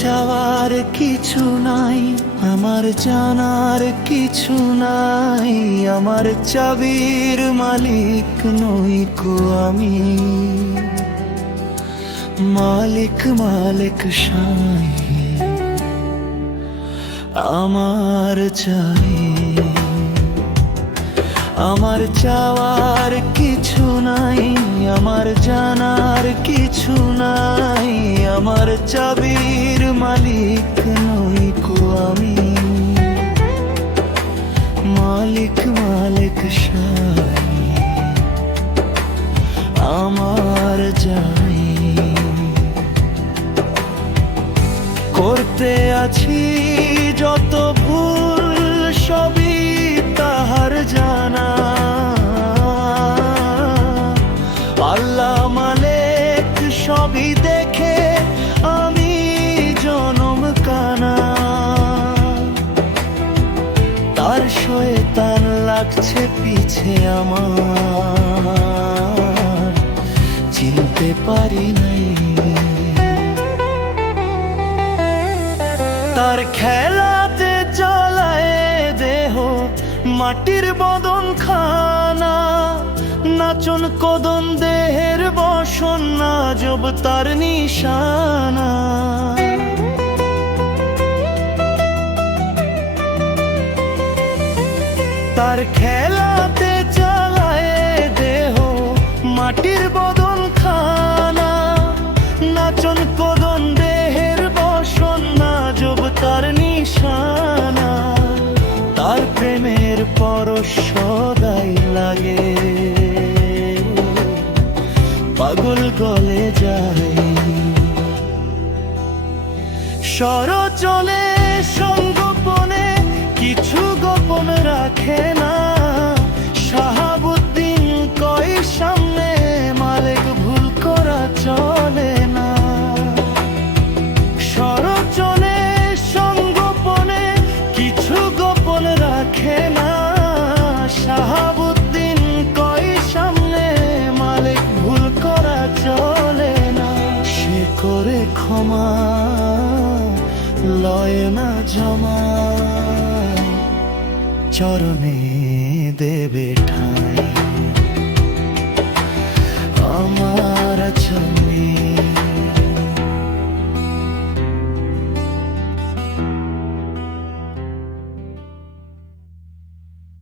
চাওয়ার কিছু নাই, আমার জানার কিছু নাই, আমার চাবির মালিক নই কো আমি। মালিক মালিক সাই আমার চাই। আমার চাওয়ার কিছু নাই, আমার জানার কিছু নাই, আমার চাবির মালিক নই কো আমি। মালিক মালিক সাই আমার যাই। করতে আছি যত ভুল সবই তাহার জানা, আল্লাহ মালিক সবই দেখে আমি জনম কানা। তার শয়তান লাগছে পিছে আমার, চিনতে পারি নাই। তার খেলাতে চলায় দেহ মাটির বদন খানা, নাচন কদন দেহের বসন না জব তার নিশানা। তার খেলাতে চালায় দেহ মাটির বদন খানা, নাচন কদন দেহের বসন না জব তার নিশানা। তার প্রেমের পরশ সদাই লাগে, পাগল গলে যায়। সরচলে সংগোপনে কিছু গোপন রাখে না, শাহাবুদ্দিন কই সামনে মালিক ভুল করা চলে না। সরচলে সংগোপনে কিছু গোপন রাখে না, শাহাবুদ্দিন কই সামনে মালিক ভুল করা চলে না। সে করে ক্ষমা লয় না জমা, চরণে দেবে ঠাঁই।